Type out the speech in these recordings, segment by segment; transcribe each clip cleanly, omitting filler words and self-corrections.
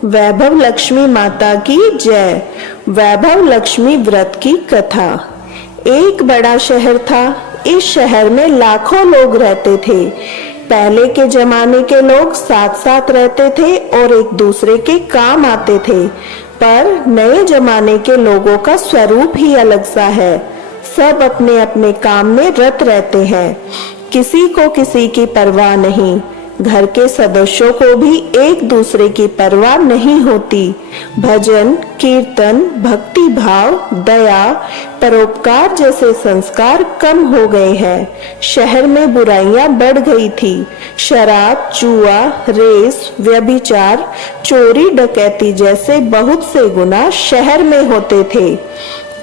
वैभव लक्ष्मी माता की जय। वैभव लक्ष्मी व्रत की कथा। एक बड़ा शहर था। इस शहर में लाखों लोग रहते थे। पहले के जमाने के लोग साथ साथ रहते थे और एक दूसरे के काम आते थे, पर नए जमाने के लोगों का स्वरूप ही अलग सा है। सब अपने अपने काम में रत रहते हैं, किसी को किसी की परवाह नहीं। घर के सदस्यों को भी एक दूसरे की परवाह नहीं होती। भजन, कीर्तन, भक्ति भाव, दया, परोपकार जैसे संस्कार कम हो गए हैं। शहर में बुराइयां बढ़ गई थी। शराब, जुआ, रेस, व्यभिचार, चोरी, डकैती जैसे बहुत से गुनाह शहर में होते थे।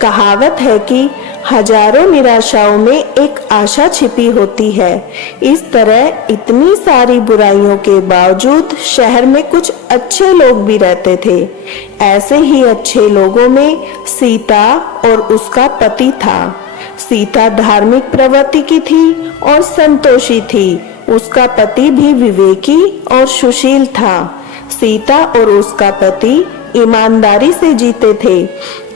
कहावत है कि हजारों निराशाओं में एक आशा छिपी होती है। इस तरह इतनी सारी बुराइयों के बावजूद शहर में कुछ अच्छे लोग भी रहते थे। ऐसे ही अच्छे लोगों में सीता और उसका पति था। सीता धार्मिक प्रवृत्ति की थी और संतोषी थी। उसका पति भी विवेकी और सुशील था। सीता और उसका पति ईमानदारी से जीते थे।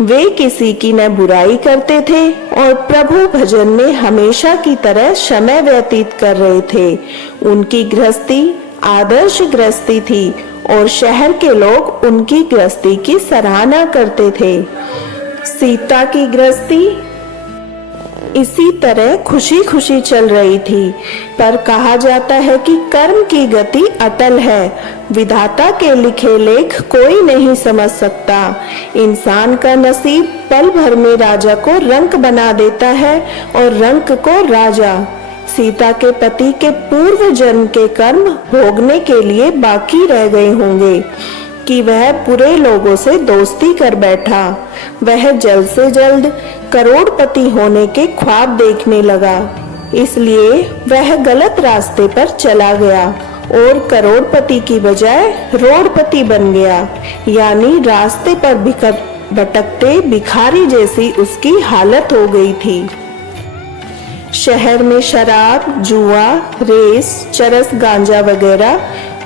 वे किसी की न बुराई करते थे और प्रभु भजन में हमेशा की तरह समय व्यतीत कर रहे थे। उनकी गृहस्थी आदर्श गृहस्थी थी और शहर के लोग उनकी गृहस्थी की सराहना करते थे। सीता की गृहस्थी इसी तरह खुशी खुशी चल रही थी, पर कहा जाता है कि कर्म की गति अटल है। विधाता के लिखे लेख कोई नहीं समझ सकता। इंसान का नसीब पल भर में राजा को रंक बना देता है और रंक को राजा। सीता के पति के पूर्व जन्म के कर्म भोगने के लिए बाकी रह गए होंगे कि वह बुरे लोगों से दोस्ती कर बैठा। वह जल्द से जल्द करोड़पति होने के ख्वाब देखने लगा, इसलिए वह गलत रास्ते पर चला गया और करोड़पति की बजाय रोड़पति बन गया। यानी रास्ते पर भटकते भिखारी जैसी उसकी हालत हो गई थी। शहर में शराब, जुआ, रेस, चरस, गांजा वगैरह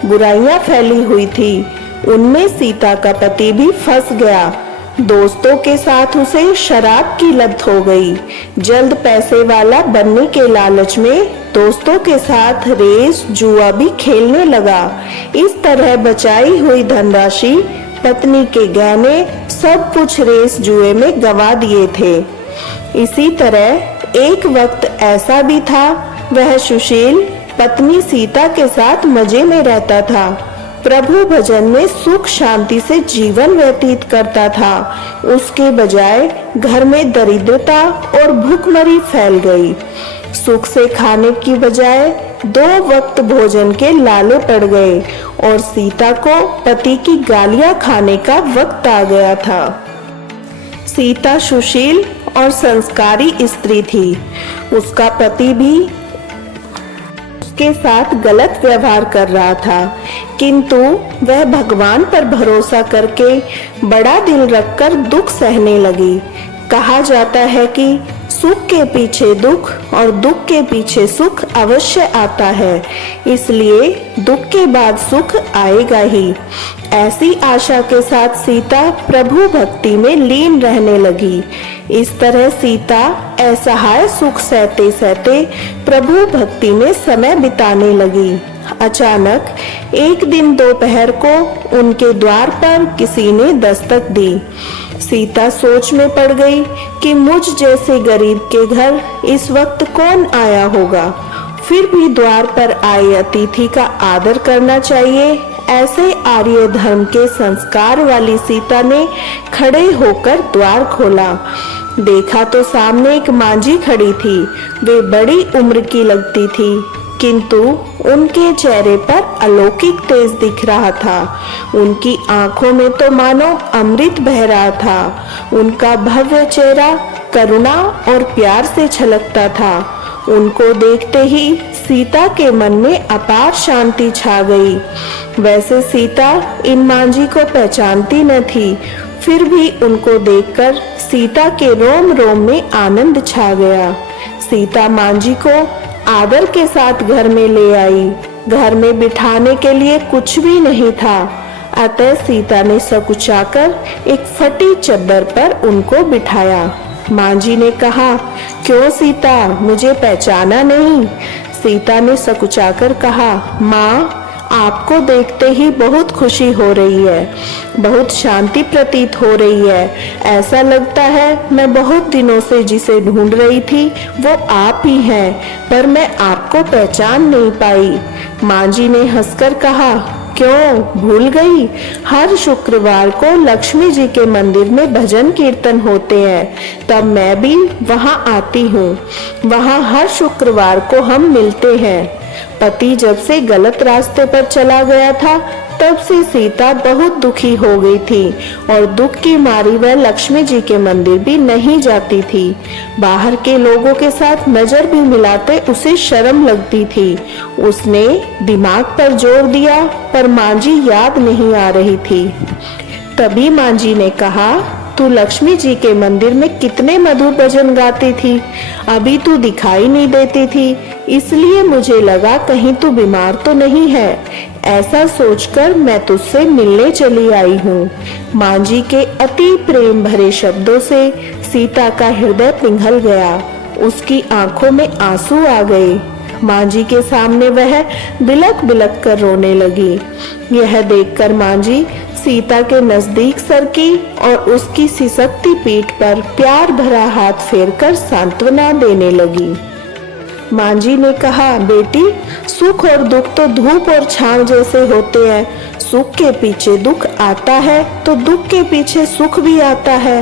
बुराइयां फैली हुई थी। उनमें सीता का पति भी फंस गया। दोस्तों के साथ उसे शराब की लत हो गई। जल्द पैसे वाला बनने के लालच में दोस्तों के साथ रेस, जुआ भी खेलने लगा। इस तरह बचाई हुई धनराशि, पत्नी के गहने, सब कुछ रेस जुए में गंवा दिए थे। इसी तरह एक वक्त ऐसा भी था, वह सुशील पत्नी सीता के साथ मजे में रहता था। प्रभु भजन में सुख शांति से जीवन व्यतीत करता था। उसके बजाय घर में दरिद्रता और भूखमरी फैल गई। सुख से खाने की बजाय 2 वक्त भोजन के लाले पड़ गए और सीता को पति की गालियां खाने का वक्त आ गया था। सीता सुशील और संस्कारी स्त्री थी। उसका पति भी उसके साथ गलत व्यवहार कर रहा था, किंतु वह भगवान पर भरोसा करके बड़ा दिल रखकर दुख सहने लगी। कहा जाता है कि सुख के पीछे दुख और दुख के पीछे सुख अवश्य आता है, इसलिए दुख के बाद सुख आएगा ही। ऐसी आशा के साथ सीता प्रभु भक्ति में लीन रहने लगी। इस तरह सीता असहाय सुख सहते सहते प्रभु भक्ति में समय बिताने लगी। अचानक एक दिन दोपहर को उनके द्वार पर किसी ने दस्तक दी। सीता सोच में पड़ गई कि मुझ जैसे गरीब के घर इस वक्त कौन आया होगा। फिर भी द्वार पर आए अतिथि का आदर करना चाहिए। ऐसे आर्य धर्म के संस्कार वाली सीता ने खड़े होकर द्वार खोला। देखा तो सामने एक मांझी खड़ी थी। वे बड़ी उम्र की लगती थी, किंतु उनके चेहरे पर अलौकिक तेज दिख रहा था। उनकी आंखों में तो मानो अमृत बह रहा था। उनका भव्य चेहरा करुणा और प्यार से छलकता था। उनको देखते ही सीता के मन में अपार शांति छा गई। वैसे सीता इन मांझी को पहचानती न थी, फिर भी उनको देखकर सीता के रोम रोम में आनंद छा गया। सीता मांझी को आदर के साथ घर में ले आई। घर में बिठाने के लिए कुछ भी नहीं था। अतः सीता ने सकुचाकर एक फटी चद्दर पर उनको बिठाया। माँ जी ने कहा, क्यों सीता, मुझे पहचाना नहीं? सीता ने सकुचाकर कहा, माँ, आपको देखते ही बहुत खुशी हो रही है, बहुत शांति प्रतीत हो रही है। ऐसा लगता है मैं बहुत दिनों से जिसे ढूंढ रही थी वो आप ही हैं, पर मैं आपको पहचान नहीं पाई। माँ जी ने हंसकर कहा, क्यों भूल गई? हर शुक्रवार को लक्ष्मी जी के मंदिर में भजन कीर्तन होते हैं, तब मैं भी वहाँ आती हूँ। वहाँ हर शुक्रवार को हम मिलते हैं। पति जब से गलत रास्ते पर चला गया था, तब से सीता बहुत दुखी हो गई थी और दुख की मारी वह लक्ष्मी जी के मंदिर भी नहीं जाती थी। बाहर के लोगों के साथ नजर भी मिलाते उसे शर्म लगती थी। उसने दिमाग पर जोर दिया, पर माँ जी याद नहीं आ रही थी। तभी माँ जी ने कहा, तू लक्ष्मी जी के मंदिर में कितने मधुर भजन गाती थी, अभी तू दिखाई नहीं देती थी, इसलिए मुझे लगा कहीं तू बीमार तो नहीं है। ऐसा सोचकर मैं तुझसे मिलने चली आई हूँ। माँ जी के अति प्रेम भरे शब्दों से सीता का हृदय पिघल गया। उसकी आंखों में आंसू आ गए। माँ जी के सामने वह बिलक बिलक कर रोने लगी। यह देखकर माँ जी सीता के नजदीक सरकी और उसकी सिसकती पीठ पर प्यार भरा हाथ फेरकर सांत्वना देने लगी। माँ जी ने कहा, बेटी, सुख और दुख तो धूप और छांव जैसे होते हैं। सुख के पीछे दुख आता है तो दुख के पीछे सुख भी आता है।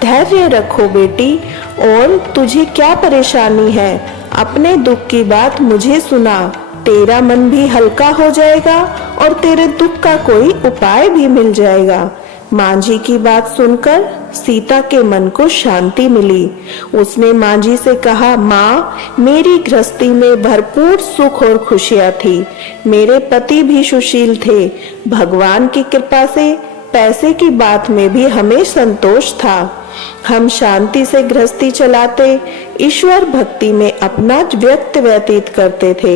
धैर्य रखो बेटी। और तुझे क्या परेशानी है? अपने दुख की बात मुझे सुना, तेरा मन भी हल्का हो जाएगा और तेरे दुख का कोई उपाय भी मिल जाएगा। माँ जी की बात सुनकर सीता के मन को शांति मिली। उसने माँ जी से कहा, माँ, मेरी गृहस्थी में भरपूर सुख और खुशियाँ थी। मेरे पति भी सुशील थे। भगवान की कृपा से पैसे की बात में भी हमें संतोष था। हम शांति से गृहस्थी चलाते, ईश्वर भक्ति में अपना व्यतीत करते थे।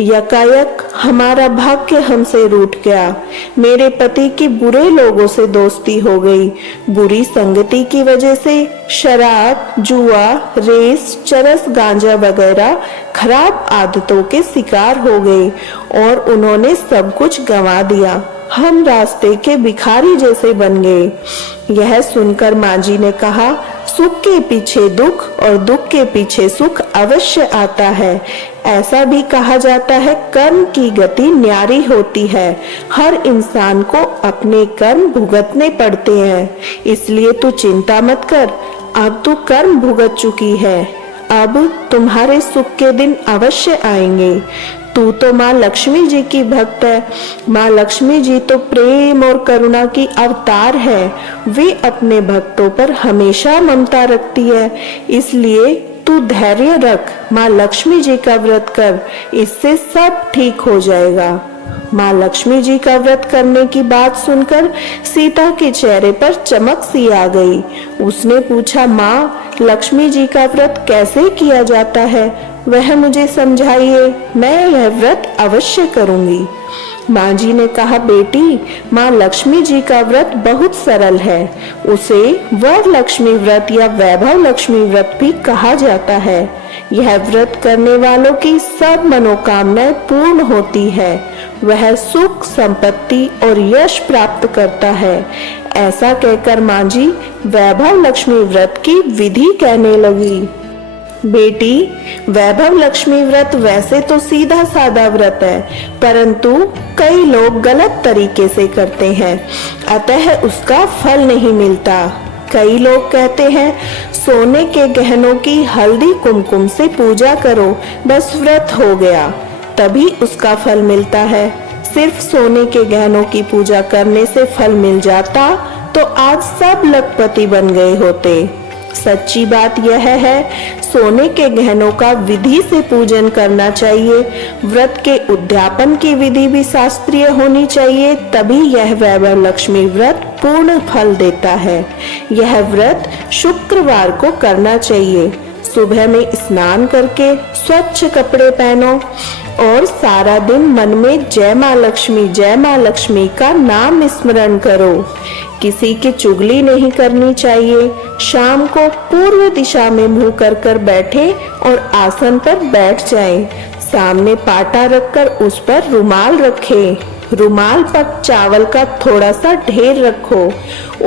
यकायक हमारा भाग्य हमसे रूठ गया। मेरे पति की बुरे लोगों से दोस्ती हो गई। बुरी संगति की वजह से शराब, जुआ, रेस, चरस, गांजा वगैरह खराब आदतों के शिकार हो गए और उन्होंने सब कुछ गंवा दिया। हम रास्ते के भिखारी जैसे बन गए। यह सुनकर माँ जी ने कहा, सुख के पीछे दुख और दुख के पीछे सुख अवश्य आता है। ऐसा भी कहा जाता है, कर्म की गति न्यारी होती है। हर इंसान को अपने कर्म भुगतने पड़ते हैं, इसलिए तू चिंता मत कर। अब तू कर्म भुगत चुकी है, अब तुम्हारे सुख के दिन अवश्य आएंगे। तू तो माँ लक्ष्मी जी की भक्त है। माँ लक्ष्मी जी तो प्रेम और करुणा की अवतार है। वे अपने भक्तों पर हमेशा ममता रखती है, इसलिए तू धैर्य रख। माँ लक्ष्मी जी का व्रत कर, इससे सब ठीक हो जाएगा। माँ लक्ष्मी जी का व्रत करने की बात सुनकर सीता के चेहरे पर चमक सी आ गई। उसने पूछा, माँ, लक्ष्मी जी का व्रत कैसे किया जाता है? वह मुझे समझाइए, मैं यह व्रत अवश्य करूंगी। माँ जी ने कहा, बेटी, माँ लक्ष्मी जी का व्रत बहुत सरल है। उसे वर लक्ष्मी व्रत या वैभव लक्ष्मी व्रत भी कहा जाता है। यह व्रत करने वालों की सब मनोकामनाएं पूर्ण होती है। वह सुख, संपत्ति और यश प्राप्त करता है। ऐसा कहकर माँ जी वैभव लक्ष्मी व्रत की विधि कहने लगी। बेटी, वैभव लक्ष्मी व्रत वैसे तो सीधा साधा व्रत है, परंतु कई लोग गलत तरीके से करते हैं, अतः उसका फल नहीं मिलता। कई लोग कहते हैं, सोने के गहनों की हल्दी कुमकुम से पूजा करो, बस व्रत हो गया, तभी उसका फल मिलता है। सिर्फ सोने के गहनों की पूजा करने से फल मिल जाता तो आज सब लखपति बन गए होते। सच्ची बात यह है, सोने के गहनों का विधि से पूजन करना चाहिए। व्रत के उद्यापन की विधि भी शास्त्रीय होनी चाहिए, तभी यह वैभव लक्ष्मी व्रत पूर्ण फल देता है। यह व्रत शुक्रवार को करना चाहिए। सुबह में स्नान करके स्वच्छ कपड़े पहनो और सारा दिन मन में जय माँ लक्ष्मी का नाम स्मरण करो। किसी की चुगली नहीं करनी चाहिए। शाम को पूर्व दिशा में मुंह कर बैठे और आसन पर बैठ जाएं। सामने पाटा रखकर उस पर रुमाल रखें। रुमाल पर चावल का थोड़ा सा ढेर रखो।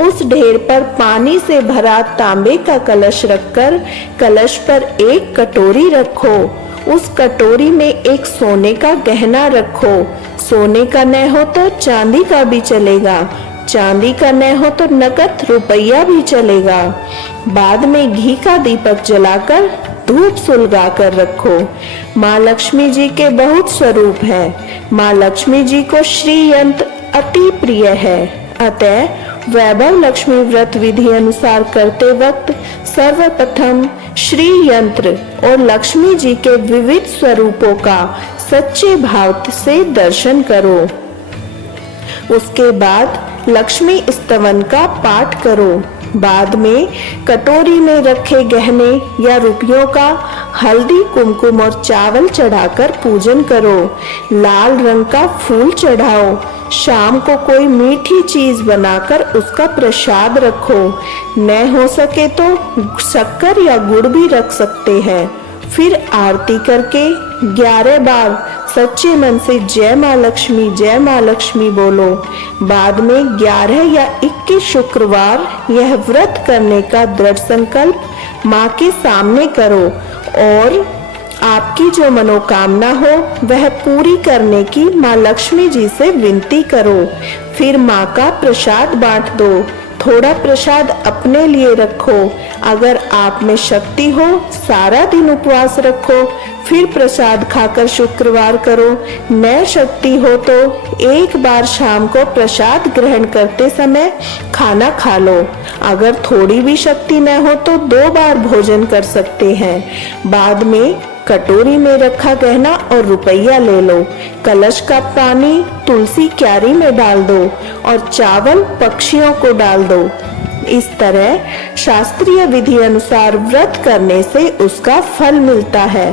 उस ढेर पर पानी से भरा तांबे का कलश रखकर कलश पर एक कटोरी रखो। उस कटोरी में एक सोने का गहना रखो। सोने का न हो तो चांदी का भी चलेगा, चांदी का न हो तो नकद रुपया भी चलेगा। बाद में घी का दीपक जलाकर धूप सुलगा कर रखो। माँ लक्ष्मी जी के बहुत स्वरूप है। माँ लक्ष्मी जी को श्री यंत्र अति प्रिय है। अतः वैभव लक्ष्मी व्रत विधि अनुसार करते वक्त सर्वप्रथम श्री यंत्र और लक्ष्मी जी के विविध स्वरूपों का सच्चे भाव से दर्शन करो। उसके बाद लक्ष्मी स्तवन का पाठ करो। बाद में कटोरी में रखे गहने या रुपयों का हल्दी कुमकुम और चावल चढ़ाकर पूजन करो। लाल रंग का फूल चढ़ाओ। शाम को कोई मीठी चीज बनाकर उसका प्रसाद रखो। न हो सके तो शक्कर या गुड़ भी रख सकते हैं। फिर आरती करके 11 बार सच्चे मन से जय माँ लक्ष्मी बोलो। बाद में 11 या 21 शुक्रवार यह व्रत करने का दृढ़ संकल्प माँ के सामने करो और आपकी जो मनोकामना हो वह पूरी करने की माँ लक्ष्मी जी से विनती करो। फिर माँ का प्रसाद बांट दो। थोड़ा प्रसाद अपने लिए रखो। अगर आप में शक्ति हो सारा दिन उपवास रखो, फिर प्रसाद खाकर शुक्रवार करो। न शक्ति हो तो एक बार शाम को प्रसाद ग्रहण करते समय खाना खा लो। अगर थोड़ी भी शक्ति न हो तो 2 बार भोजन कर सकते हैं। बाद में कटोरी में रखा गहना और रुपया ले लो। कलश का पानी तुलसी क्यारी में डाल दो और चावल पक्षियों को डाल दो। इस तरह शास्त्रीय विधि अनुसार व्रत करने से उसका फल मिलता है।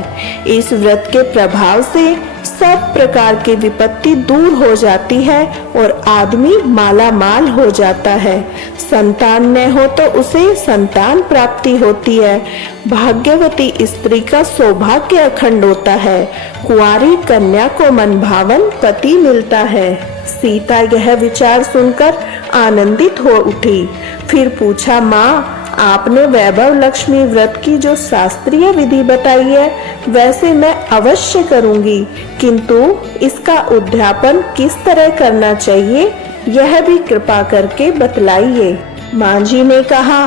इस व्रत के प्रभाव से सब प्रकार की विपत्ति दूर हो जाती है और आदमी माला माल हो जाता है। संतान न हो तो उसे संतान प्राप्ति होती है। भाग्यवती स्त्री का सौभाग्य अखंड होता है। कुंवारी कन्या को मनभावन पति मिलता है। सीता यह विचार सुनकर आनंदित हो उठी। फिर पूछा, माँ आपने वैभव लक्ष्मी व्रत की जो शास्त्रीय विधि बताई है वैसे मैं अवश्य करूंगी, किंतु इसका उद्यापन किस तरह करना चाहिए यह भी कृपा करके बतलाइए। माँ जी ने कहा,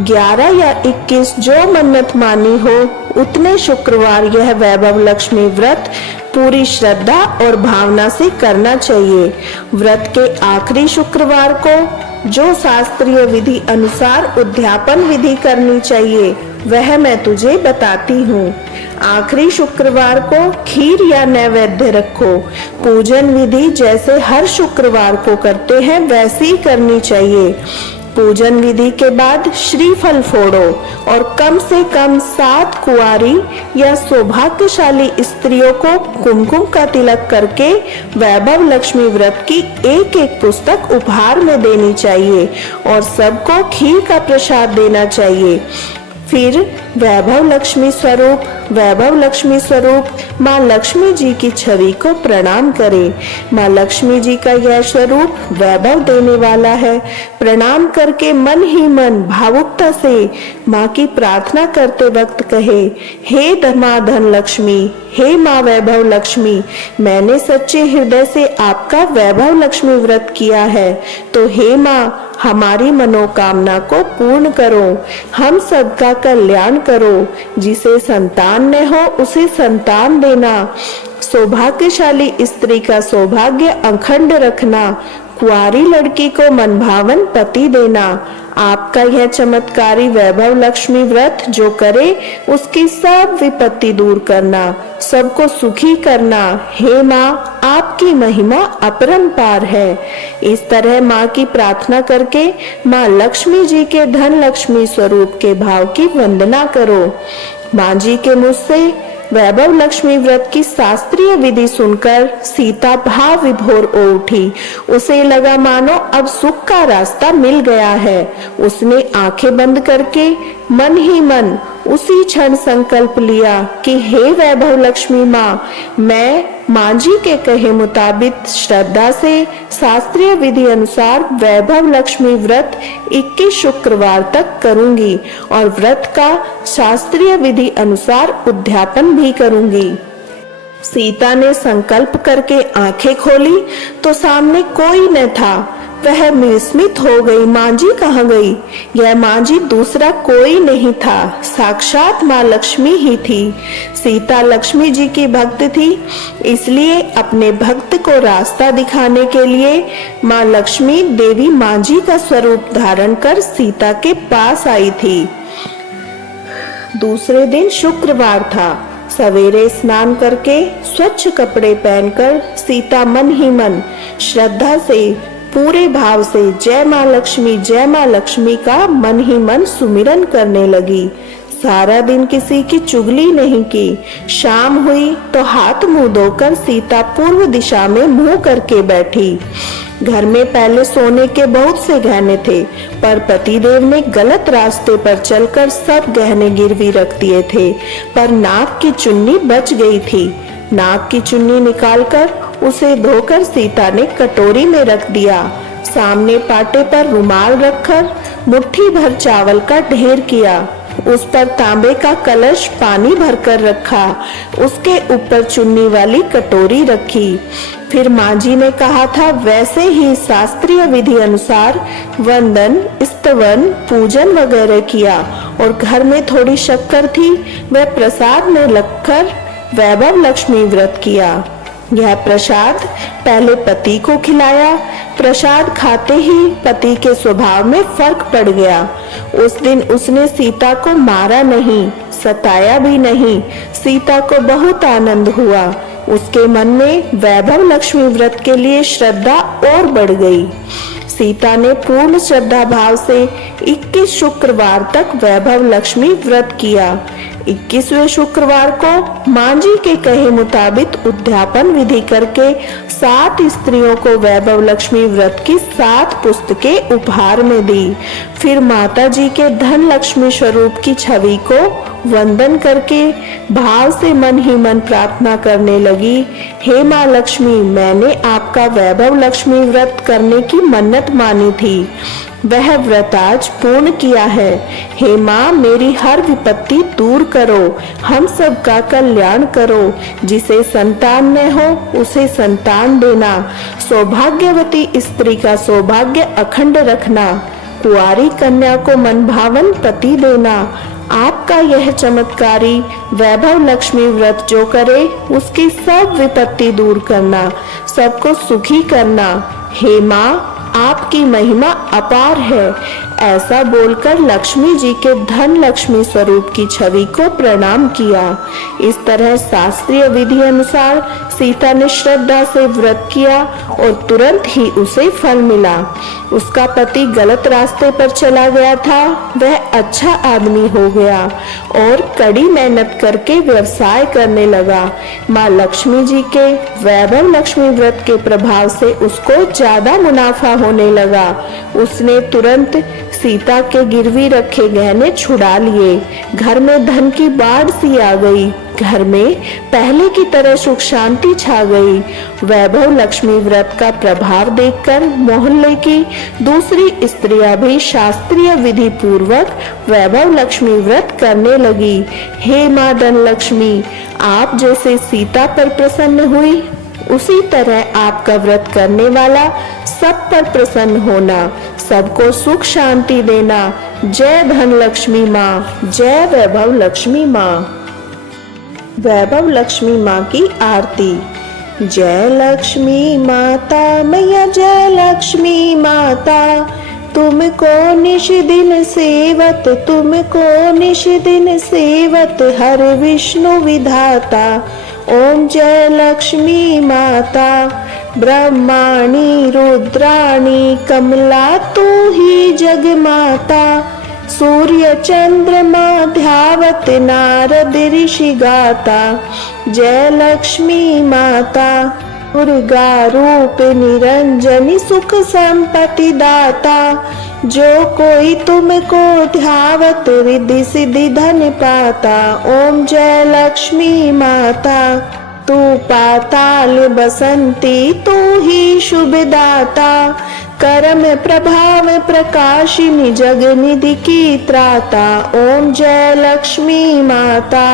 11 या 21 जो मन्नत मानी हो उतने शुक्रवार यह वैभव लक्ष्मी व्रत पूरी श्रद्धा और भावना से करना चाहिए। व्रत के आखिरी शुक्रवार को जो शास्त्रीय विधि अनुसार उद्यापन विधि करनी चाहिए वह मैं तुझे बताती हूँ। आखिरी शुक्रवार को खीर या नैवेद्य रखो। पूजन विधि जैसे हर शुक्रवार को करते हैं वैसी ही करनी चाहिए। पूजन विधि के बाद श्रीफल फोड़ो और कम से कम 7 कुंवारी या सौभाग्यशाली स्त्रियों को कुमकुम का तिलक करके वैभव लक्ष्मी व्रत की एक पुस्तक उपहार में देनी चाहिए और सबको खीर का प्रसाद देना चाहिए। फिर वैभव लक्ष्मी स्वरूप माँ लक्ष्मी जी की छवि को प्रणाम करें। माँ लक्ष्मी जी का यह स्वरूप वैभव देने वाला है। प्रणाम करके मन ही मन भावुकता से माँ की प्रार्थना करते वक्त कहे, हे माँ धन लक्ष्मी, हे माँ वैभव लक्ष्मी, मैंने सच्चे हृदय से आपका वैभव लक्ष्मी व्रत किया है, तो हे माँ हमारी मनोकामना को पूर्ण करो। हम सबका कल्याण करो। जिसे संतान न हो उसे संतान देना। सौभाग्यशाली स्त्री का सौभाग्य अखंड रखना। कुंवारी लड़की को मनभावन पति देना। आपका यह चमत्कारी वैभव लक्ष्मी व्रत जो करे उसकी सब विपत्ति दूर करना, सबको सुखी करना। हे माँ आपकी महिमा अपरंपार है। इस तरह माँ की प्रार्थना करके माँ लक्ष्मी जी के धन लक्ष्मी स्वरूप के भाव की वंदना करो। माँ जी के मुझ से वैभव लक्ष्मी व्रत की शास्त्रीय विधि सुनकर सीता भाव विभोर हो उठी। उसे लगा मानो अब सुख का रास्ता मिल गया है। उसने आंखें बंद करके मन ही मन उसी क्षण संकल्प लिया कि हे वैभव लक्ष्मी माँ, मैं माँ जी के कहे मुताबिक श्रद्धा से शास्त्रीय विधि अनुसार वैभव लक्ष्मी व्रत 21 शुक्रवार तक करूंगी और व्रत का शास्त्रीय विधि अनुसार उद्यापन भी करूंगी। सीता ने संकल्प करके आंखें खोली तो सामने कोई न था। वह विस्मित हो गई, माँ जी कहाँ गई? यह माँ जी दूसरा कोई नहीं था, साक्षात माँ लक्ष्मी ही थी। सीता लक्ष्मी जी की भक्त थी, इसलिए अपने भक्त को रास्ता दिखाने के लिए माँ लक्ष्मी देवी माँ जी का स्वरूप धारण कर सीता के पास आई थी। दूसरे दिन शुक्रवार था। सवेरे स्नान करके स्वच्छ कपड़े पहनकर सीता मन ही मन श्रद्धा से पूरे भाव से जय माँ लक्ष्मी का मन ही मन सुमिरन करने लगी। सारा दिन किसी की चुगली नहीं की। शाम हुई तो हाथ मुंह धोकर सीता पूर्व दिशा में मुंह करके बैठी। घर में पहले सोने के बहुत से गहने थे, पर पतिदेव ने गलत रास्ते पर चलकर सब गहने गिरवी रख दिए थे। पर नाक की चुन्नी बच गई थी। नाक की चुन्नी निकालकर उसे धोकर सीता ने कटोरी में रख दिया। सामने पाटे पर रुमाल रखकर मुट्ठी भर चावल का ढेर किया। उस पर तांबे का कलश पानी भरकर रखा। उसके ऊपर चुन्नी वाली कटोरी रखी। फिर माँ जी ने कहा था वैसे ही शास्त्रीय विधि अनुसार वंदन, स्तवन, पूजन वगैरह किया और घर में थोड़ी शक्कर थी, वह प्रसाद में रखकर वैभव लक्ष्मी व्रत किया। यह प्रसाद पहले पति को खिलाया। प्रसाद खाते ही पति के स्वभाव में फर्क पड़ गया। उस दिन उसने सीता को मारा नहीं, सताया भी नहीं। सीता को बहुत आनंद हुआ। उसके मन में वैभव लक्ष्मी व्रत के लिए श्रद्धा और बढ़ गई। सीता ने पूर्ण श्रद्धा भाव से 21 शुक्रवार तक वैभव लक्ष्मी व्रत किया। 21वें शुक्रवार को माँ जी के कहे मुताबिक उद्यापन विधि करके 7 स्त्रियों को वैभव लक्ष्मी व्रत की 7 पुस्तकें उपहार में दी। फिर माता जी के धन लक्ष्मी स्वरूप की छवि को वंदन करके भाव से मन ही मन प्रार्थना करने लगी, हे माँ लक्ष्मी, मैंने आपका वैभव लक्ष्मी व्रत करने की मन्नत मानी थी, वह व्रत आज पूर्ण किया है। हे माँ, मेरी हर विपत्ति दूर करो, हम सब का कल्याण करो। जिसे संतान न हो उसे संतान देना, सौभाग्यवती स्त्री का सौभाग्य अखंड रखना, कुंवारी कन्या को मनभावन पति देना। आपका यह चमत्कारी वैभव लक्ष्मी व्रत जो करे उसकी सब विपत्ति दूर करना, सबको सुखी करना। हे माँ, आपकी महिमा अपार है। ऐसा बोलकर लक्ष्मी जी के धन लक्ष्मी स्वरूप की छवि को प्रणाम किया। इस तरह शास्त्रीय विधि अनुसार सीता ने श्रद्धा से व्रत किया और तुरंत ही उसे फल मिला। उसका पति गलत रास्ते पर चला गया था, वह अच्छा आदमी हो गया और कड़ी मेहनत करके व्यवसाय करने लगा। माँ लक्ष्मी जी के वैभव लक्ष्मी व्रत के प्रभाव से उसको ज्यादा मुनाफा होने लगा। उसने तुरंत सीता के गिरवी रखे गहने छुड़ा लिए। घर में धन की बाढ़ सी आ गई। घर में पहले की तरह सुख शांति छा गई। वैभव लक्ष्मी व्रत का प्रभाव देखकर मोहल्ले की दूसरी स्त्रियां भी शास्त्रीय विधि पूर्वक वैभव लक्ष्मी व्रत करने लगी। हे माँ धन लक्ष्मी, आप जैसे सीता पर प्रसन्न हुई, उसी तरह आपका व्रत करने वाला सब पर प्रसन्न होना, सबको सुख शांति देना। जय धन लक्ष्मी माँ, जय वैभव लक्ष्मी माँ। वैभव लक्ष्मी माँ की आरती। जय लक्ष्मी माता मैया, जय लक्ष्मी माता, तुमको निश दिन सेवत, तुमको निश दिन सेवत, हर विष्णु विधाता। ओम जय लक्ष्मी माता, ब्रह्माणी रुद्राणी कमला तू ही जग माता, सूर्य चंद्रमा ध्यावत नारद ऋषि गाता, जय लक्ष्मी माता। दुर्गा रूप निरंजनी सुख संपत्ति दाता, जो कोई तुमको ध्यावत रिद्धि सिद्धि धन पाता। ओम जय लक्ष्मी माता। तू पाताल बसंती तू ही शुभ दाता, कर्म प्रभाव प्रकाशिनी जग निधि की त्राता। ओम जय लक्ष्मी माता।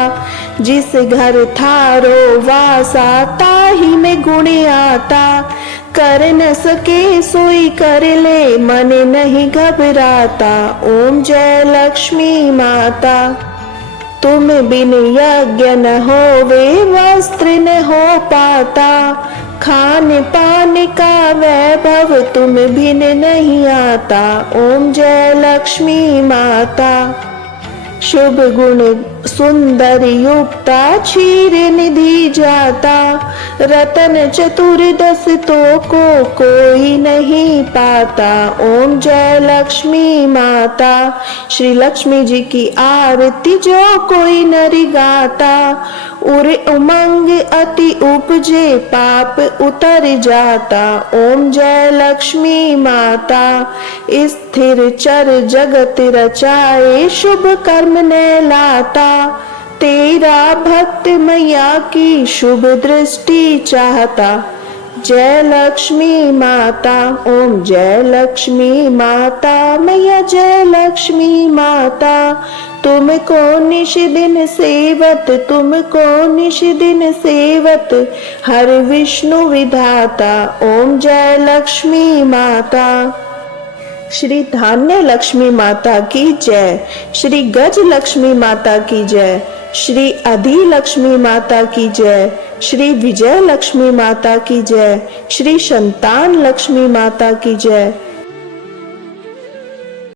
जिस घर थारो वासा ताहि में गुण आता, कर न सके सोई कर ले मन नहीं घबराता। ओम जय लक्ष्मी माता। तुम बिन यज्ञ न होवे वस्त्र न हो पाता, खान पान का वैभव तुम बिन नहीं आता। ओम जय लक्ष्मी माता। शुभ गुण सुंदर युक्ता क्षीर निधि जाता, रतन चतुर्दश तो को कोई नहीं पाता। ओम जय लक्ष्मी माता। श्री लक्ष्मी जी की आरती जो कोई नर गाता, उर उमंग अति उपजे पाप उतर जाता। ओम जय लक्ष्मी माता। स्थिर चर जगत रचाए शुभ कर्म ने लाता, तेरा भक्त मैया की शुभ दृष्टि चाहता। जय लक्ष्मी माता। ओम जय लक्ष्मी माता मैया जय लक्ष्मी माता। तुमको निश दिन सेवत तुमको निश दिन सेवत हर विष्णु विधाता। ओम जय लक्ष्मी माता। श्री धान्य लक्ष्मी माता की जय। श्री गज लक्ष्मी माता की जय। श्री अधि लक्ष्मी माता की जय। श्री विजय लक्ष्मी माता की जय। श्री संतान लक्ष्मी माता की जय।